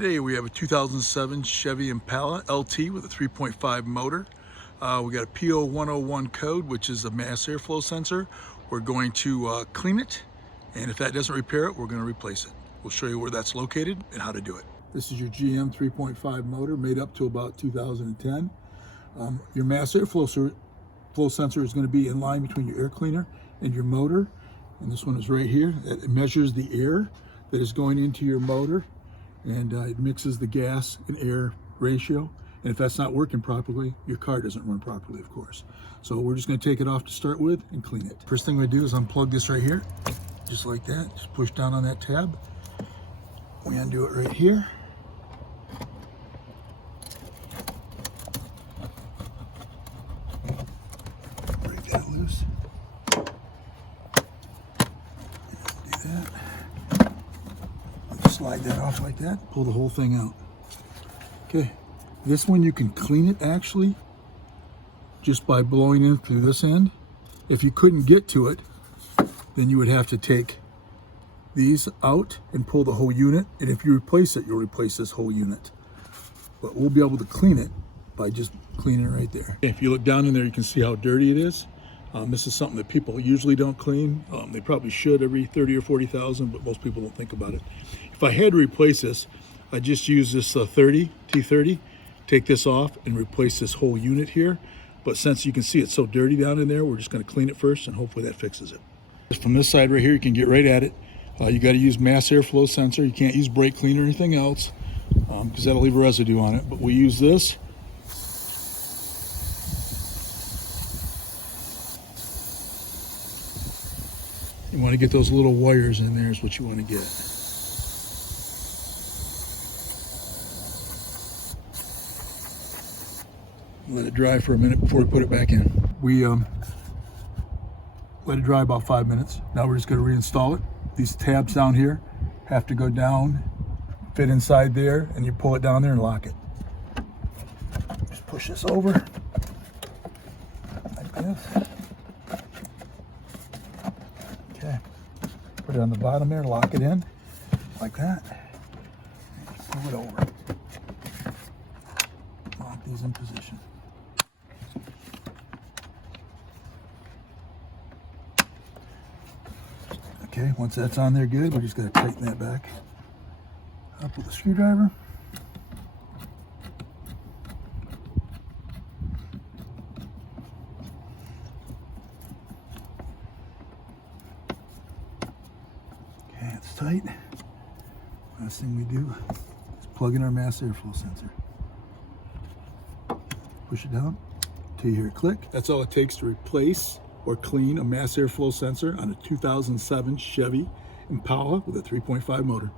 Today we have a 2007 Chevy Impala LT with a 3.5 motor. We got a P0101 code, which is a mass airflow sensor. We're going to clean it, and if that doesn't repair it, we're going to replace it. We'll show you where that's located and how to do it. This is your GM 3.5 motor made up to about 2010. Your mass airflow sensor is going to be in line between your air cleaner and your motor, and this one is right here. It measures the air that is going into your motor, and it mixes the gas and air ratio. And if that's not working properly, your car doesn't run properly, of course. So we're just going to take it off to start with and clean it. First thing we do is unplug this right here, just like that. Just push down on that tab. We undo it right here. Break that loose. Do that. Slide that off like that, pull the whole thing out. Okay, this one you can clean it actually just by blowing in through this end. If you couldn't get to it, then you would have to take these out and pull the whole unit, and if you replace it, you'll replace this whole unit. But we'll be able to clean it by just cleaning it right there. If you look down in there, you can see how dirty it is. This is something that people usually don't clean. They probably should every 30 or 40,000, but most people don't think about it. If I had to replace this, I just use this T30, take this off and replace this whole unit here. But since you can see it's so dirty down in there, we're just going to clean it first, and hopefully that fixes it. From this side right here, you can get right at it. You got to use mass airflow sensor. You can't use brake cleaner or anything else because that'll leave a residue on it. But we use this. You want to get those little wires in there is what you want to get. Let it dry for a minute before we put it back in. We let it dry about 5 minutes. Now we're just going to reinstall it. These tabs down here have to go down, fit inside there, and you pull it down there and lock it. Just push this over like this. Okay, put it on the bottom there, lock it in like that. Move it over. Lock these in position. Okay, once that's on there good, we just got to tighten that back up with a screwdriver. Okay, it's tight. Last thing we do is plug in our mass airflow sensor. Push it down until you hear it click. That's all it takes to replace or clean a mass airflow sensor on a 2007 Chevy Impala with a 3.5 motor.